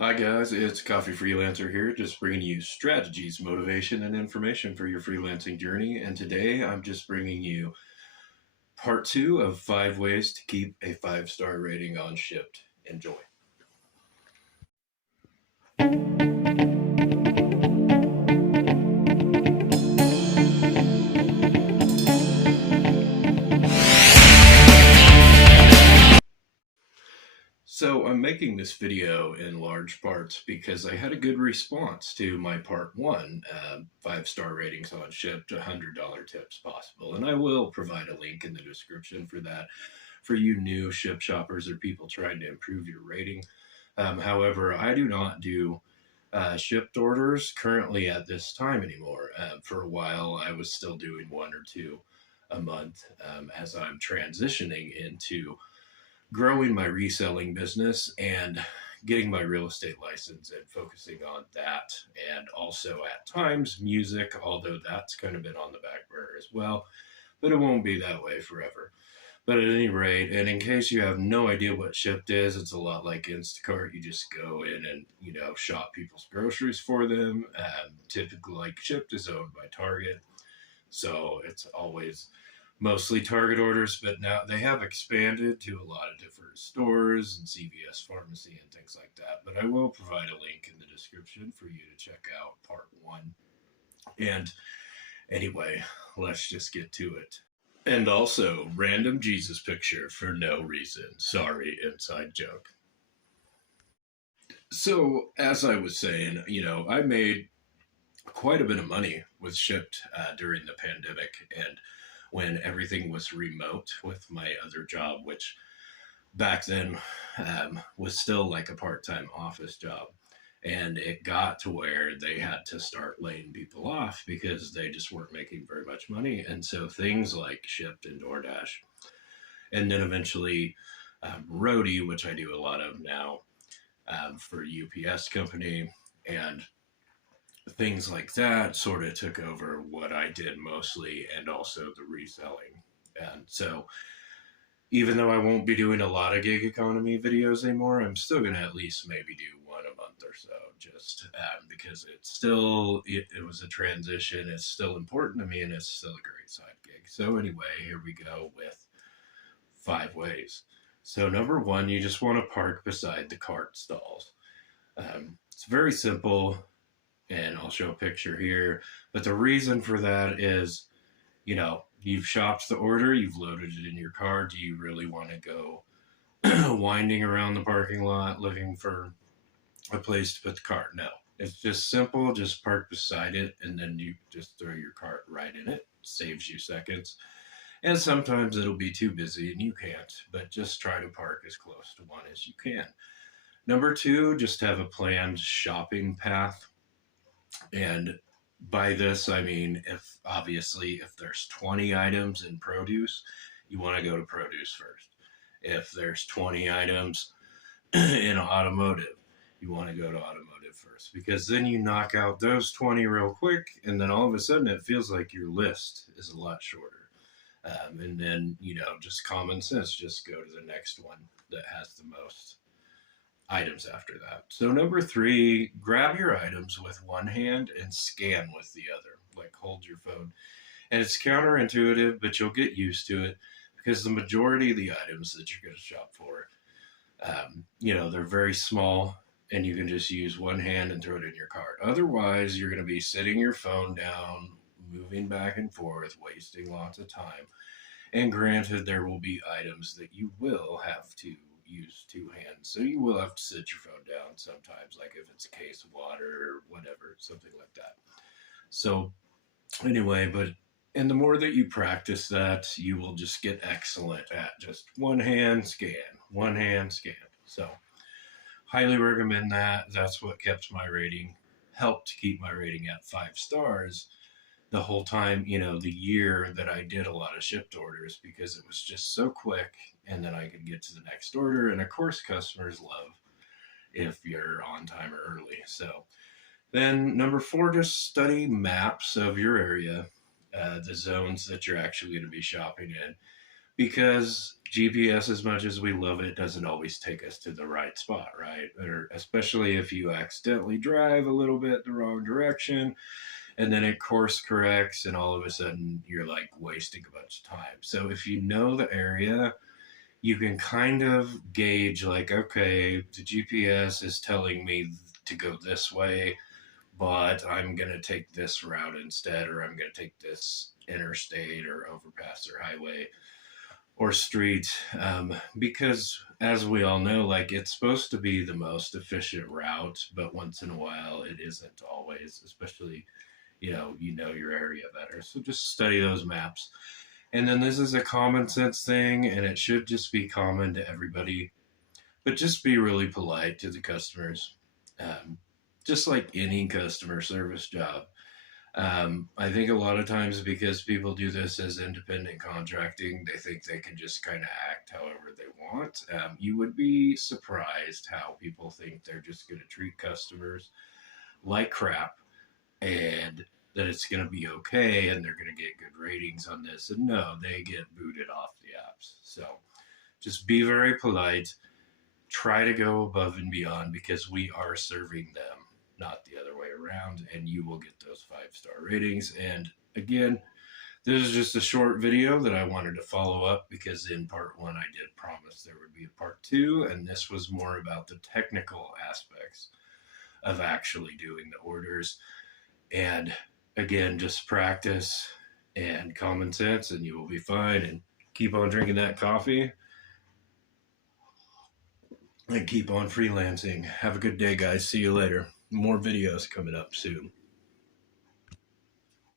Hi guys, it's Coffee Freelancer here, just bringing you strategies, motivation, and information for your freelancing journey. And today I'm just bringing you part two of 5 ways to keep a 5-star rating on Shipt. Enjoy. So I'm making this video in large parts because I had a good response to my part one, 5-star ratings on Shipt, $100 tips possible. And I will provide a link in the description for that for you new Shipt shoppers or people trying to improve your rating. However, I do not do Shipt orders currently at this time anymore. For a while, I was still doing one or two a month as I'm transitioning into growing my reselling business and getting my real estate license and focusing on that. And also at times music, although that's kind of been on the back burner as well, but it won't be that way forever. But at any rate, and in case you have no idea what Shipt is, it's a lot like Instacart. You just go in and, shop people's groceries for them. Typically, like Shipt is owned by Target. So it's always mostly Target orders, but now they have expanded to a lot of different stores and CVS pharmacy and things like that. But I will provide a link in the description for you to check out part one. And anyway, let's just get to it. And also, random Jesus picture for no reason. Sorry, inside joke. So, as I was saying, I made quite a bit of money with Shipt during the pandemic and when everything was remote with my other job, which back then was still like a part time office job. And it got to where they had to start laying people off because they just weren't making very much money. And so things like Shipt and DoorDash, and then eventually Roadie, which I do a lot of now for UPS company, and things like that sort of took over what I did mostly and also the reselling. And so even though I won't be doing a lot of gig economy videos anymore, I'm still going to at least maybe do one a month or so, just because it was a transition. It's still important to me and it's still a great side gig. So, anyway, here we go with 5 ways. So, number one, you just want to park beside the cart stalls. It's very simple, and I'll show a picture here. But the reason for that is, you've shopped the order, you've loaded it in your car. Do you really want to go winding around the parking lot looking for a place to put the cart? No. It's just simple. Just park beside it, and then you just throw your cart right in it. Saves you seconds. And sometimes it'll be too busy and you can't, but just try to park as close to one as you can. Number two, just have a planned shopping path. And by this, I mean, if there's 20 items in produce, you want to go to produce first. If there's 20 items in automotive, you want to go to automotive first because then you knock out those 20 real quick. And then all of a sudden, it feels like your list is a lot shorter. And then, just common sense, just go to the next one that has the most items after that. So number three, grab your items with one hand and scan with the other. Like hold your phone. And it's counterintuitive, but you'll get used to it because the majority of the items that you're going to shop for, they're very small and you can just use one hand and throw it in your cart. Otherwise, you're going to be sitting your phone down, moving back and forth, wasting lots of time. And granted, there will be items that you will have to use two hands. So you will have to sit your phone down sometimes, like if it's a case of water or whatever, something like that. So, anyway, and the more that you practice that, you will just get excellent at just one hand scan, one hand scan. So, highly recommend that. That's what kept my rating, helped keep my rating at 5 stars the whole time, the year that I did a lot of Shipt orders because it was just so quick and then I could get to the next order. And of course, customers love if you're on time or early. So then number four, just study maps of your area, the zones that you're actually going to be shopping in. because GPS, as much as we love it, doesn't always take us to the right spot, right? Or especially if you accidentally drive a little bit the wrong direction and then it course corrects, and all of a sudden you're like wasting a bunch of time. So if you know the area, you can kind of gauge, like, okay, the GPS is telling me to go this way, but I'm going to take this route instead, or I'm going to take this interstate or overpass or highway or street, because as we all know, like, it's supposed to be the most efficient route, but once in a while it isn't always, especially, you know your area better. So just study those maps. And then this is a common sense thing, and it should just be common to everybody, but just be really polite to the customers. Um, just like any customer service job. I think a lot of times, because people do this as independent contracting, they think they can just kind of act however they want. You would be surprised how people think they're just going to treat customers like crap, and that it's going to be okay and they're going to get good ratings on this. And no, they get booted off the apps. So just be very polite. Try to go above and beyond, because we are serving them, not the other way around, and you will get those 5-star ratings. And again, this is just a short video that I wanted to follow up, because in part one I did promise there would be a part two, and this was more about the technical aspects of actually doing the orders. And again, just practice and common sense, and you will be fine. And keep on drinking that coffee and keep on freelancing. Have a good day, guys. See you later. More videos coming up soon.